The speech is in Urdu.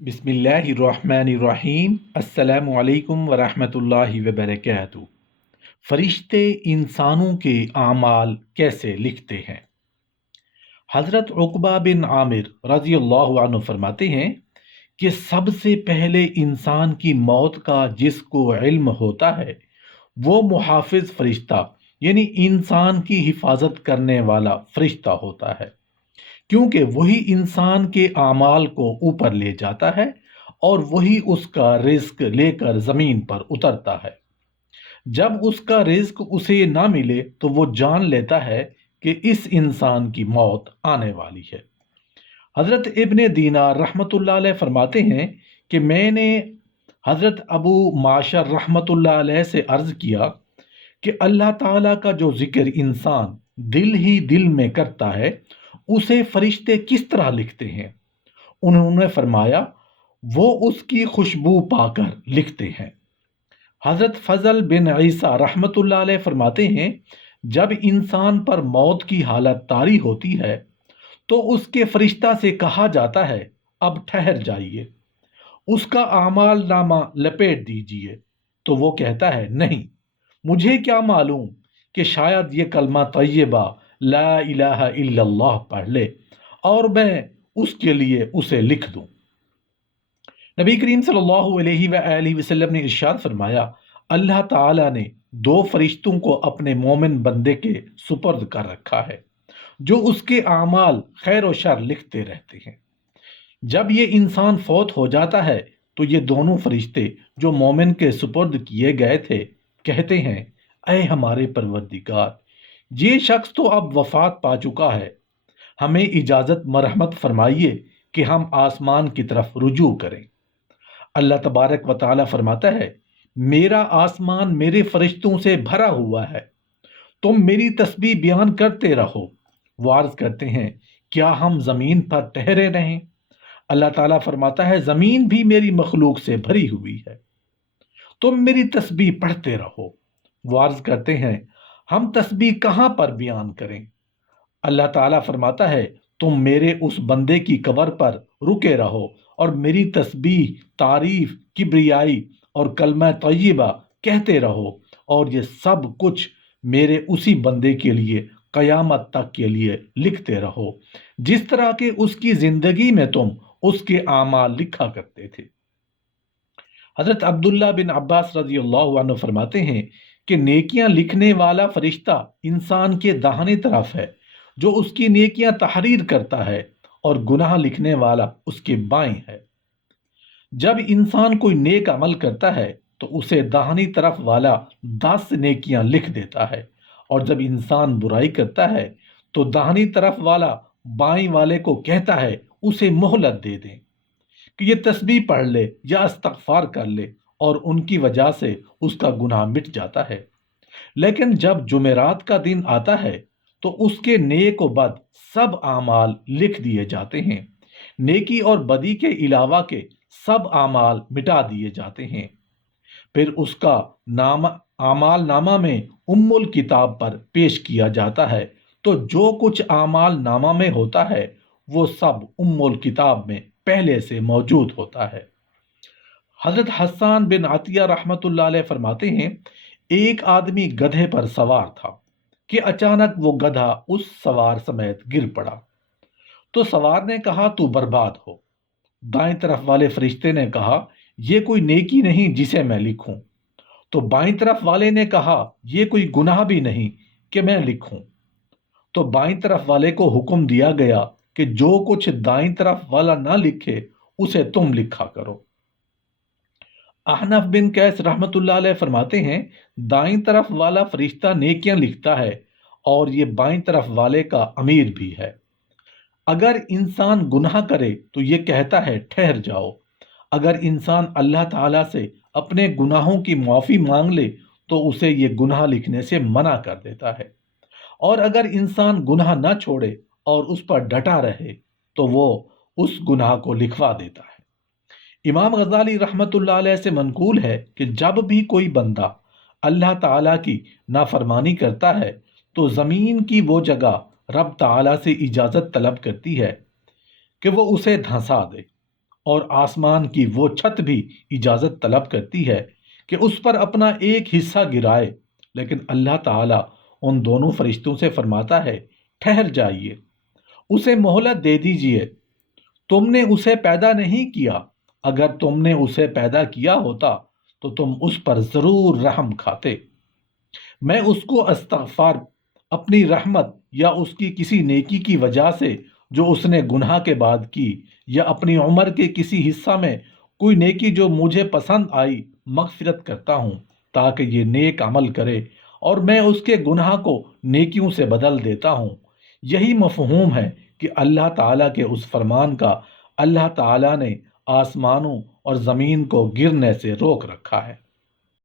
بسم اللہ الرحمن الرحیم۔ السلام علیکم ورحمۃ اللہ وبرکاتہ۔ فرشتے انسانوں کے اعمال کیسے لکھتے ہیں؟ حضرت عقبہ بن عامر رضی اللہ عنہ فرماتے ہیں کہ سب سے پہلے انسان کی موت کا جس کو علم ہوتا ہے وہ محافظ فرشتہ یعنی انسان کی حفاظت کرنے والا فرشتہ ہوتا ہے، کیونکہ وہی انسان کے اعمال کو اوپر لے جاتا ہے اور وہی اس کا رزق لے کر زمین پر اترتا ہے۔ جب اس کا رزق اسے نہ ملے تو وہ جان لیتا ہے کہ اس انسان کی موت آنے والی ہے۔ حضرت ابن دینار رحمۃ اللہ علیہ فرماتے ہیں کہ میں نے حضرت ابو معاشر رحمۃ اللہ علیہ سے عرض کیا کہ اللہ تعالیٰ کا جو ذکر انسان دل ہی دل میں کرتا ہے اسے فرشتے کس طرح لکھتے ہیں؟ انہوں نے فرمایا وہ اس کی خوشبو پا کر لکھتے ہیں۔ حضرت فضل بن عیسیٰ رحمۃ اللہ علیہ فرماتے ہیں جب انسان پر موت کی حالت طاری ہوتی ہے تو اس کے فرشتہ سے کہا جاتا ہے اب ٹھہر جائیے، اس کا اعمال نامہ لپیٹ دیجیے، تو وہ کہتا ہے نہیں، مجھے کیا معلوم کہ شاید یہ کلمہ طیبہ لا الہ الا اللہ پڑھ لے اور میں اس کے لیے اسے لکھ دوں۔ نبی کریم صلی اللہ علیہ وآلہ وسلم نے ارشاد فرمایا اللہ تعالیٰ نے دو فرشتوں کو اپنے مومن بندے کے سپرد کر رکھا ہے جو اس کے اعمال خیر و شر لکھتے رہتے ہیں۔ جب یہ انسان فوت ہو جاتا ہے تو یہ دونوں فرشتے جو مومن کے سپرد کیے گئے تھے کہتے ہیں اے ہمارے پروردگار، یہ شخص تو اب وفات پا چکا ہے، ہمیں اجازت مرحمت فرمائیے کہ ہم آسمان کی طرف رجوع کریں۔ اللہ تبارک و تعالیٰ فرماتا ہے میرا آسمان میرے فرشتوں سے بھرا ہوا ہے، تم میری تسبیح بیان کرتے رہو۔ وہ عرض کرتے ہیں کیا ہم زمین پر ٹھہرے رہیں؟ اللہ تعالیٰ فرماتا ہے زمین بھی میری مخلوق سے بھری ہوئی ہے، تم میری تسبیح پڑھتے رہو۔ وہ عرض کرتے ہیں ہم تسبیح کہاں پر بیان کریں؟ اللہ تعالیٰ فرماتا ہے تم میرے اس بندے کی قبر پر رکے رہو اور میری تسبیح، تعریف، کبریائی اور کلمہ طیبہ کہتے رہو، اور یہ سب کچھ میرے اسی بندے کے لیے قیامت تک کے لیے لکھتے رہو، جس طرح کہ اس کی زندگی میں تم اس کے اعمال لکھا کرتے تھے۔ حضرت عبداللہ بن عباس رضی اللہ عنہ فرماتے ہیں کہ نیکیاں لکھنے والا فرشتہ انسان کے داہنی طرف ہے جو اس کی نیکیاں تحریر کرتا ہے، اور گناہ لکھنے والا اس کے بائیں ہے۔ جب انسان کوئی نیک عمل کرتا ہے تو اسے داہنی طرف والا 10 نیکیاں لکھ دیتا ہے، اور جب انسان برائی کرتا ہے تو داہنی طرف والا بائیں والے کو کہتا ہے اسے مہلت دے دیں کہ یہ تسبیح پڑھ لے یا استغفار کر لے، اور ان کی وجہ سے اس کا گناہ مٹ جاتا ہے۔ لیکن جب جمعرات کا دن آتا ہے تو اس کے نیک و بد سب اعمال لکھ دیے جاتے ہیں، نیکی اور بدی کے علاوہ کے سب اعمال مٹا دیے جاتے ہیں۔ پھر اس کا نام اعمال نامہ میں الکتاب پر پیش کیا جاتا ہے، تو جو کچھ اعمال نامہ میں ہوتا ہے وہ سب الکتاب میں پہلے سے موجود ہوتا ہے۔ حضرت حسان بن عطیہ رحمۃ اللہ علیہ فرماتے ہیں ایک آدمی گدھے پر سوار تھا کہ اچانک وہ گدھا اس سوار سمیت گر پڑا، تو سوار نے کہا تو برباد ہو۔ دائیں طرف والے فرشتے نے کہا یہ کوئی نیکی نہیں جسے میں لکھوں، تو بائیں طرف والے نے کہا یہ کوئی گناہ بھی نہیں کہ میں لکھوں، تو بائیں طرف والے کو حکم دیا گیا کہ جو کچھ دائیں طرف والا نہ لکھے اسے تم لکھا کرو۔ احنف بن قیس رحمت اللہ علیہ فرماتے ہیں دائیں طرف والا فرشتہ نیکیاں لکھتا ہے اور یہ بائیں طرف والے کا امیر بھی ہے۔ اگر انسان گناہ کرے تو یہ کہتا ہے ٹھہر جاؤ، اگر انسان اللہ تعالیٰ سے اپنے گناہوں کی معافی مانگ لے تو اسے یہ گناہ لکھنے سے منع کر دیتا ہے، اور اگر انسان گناہ نہ چھوڑے اور اس پر ڈٹا رہے تو وہ اس گناہ کو لکھوا دیتا ہے۔ امام غزالی رحمت اللہ علیہ سے منقول ہے کہ جب بھی کوئی بندہ اللہ تعالیٰ کی نافرمانی کرتا ہے تو زمین کی وہ جگہ رب تعالیٰ سے اجازت طلب کرتی ہے کہ وہ اسے دھنسا دے، اور آسمان کی وہ چھت بھی اجازت طلب کرتی ہے کہ اس پر اپنا ایک حصہ گرائے، لیکن اللہ تعالیٰ ان دونوں فرشتوں سے فرماتا ہے، ٹھہر جائیے، اسے مہلت دے دیجیے، تم نے اسے پیدا نہیں کیا، اگر تم نے اسے پیدا کیا ہوتا تو تم اس پر ضرور رحم کھاتے۔ میں اس کو استغفار اپنی رحمت یا اس کی کسی نیکی کی وجہ سے جو اس نے گناہ کے بعد کی، یا اپنی عمر کے کسی حصہ میں کوئی نیکی جو مجھے پسند آئی مغفرت کرتا ہوں، تاکہ یہ نیک عمل کرے اور میں اس کے گناہ کو نیکیوں سے بدل دیتا ہوں۔ یہی مفہوم ہے کہ اللہ تعالیٰ کے اس فرمان کا اللہ تعالیٰ نے آسمانوں اور زمین کو گرنے سے روک رکھا ہے۔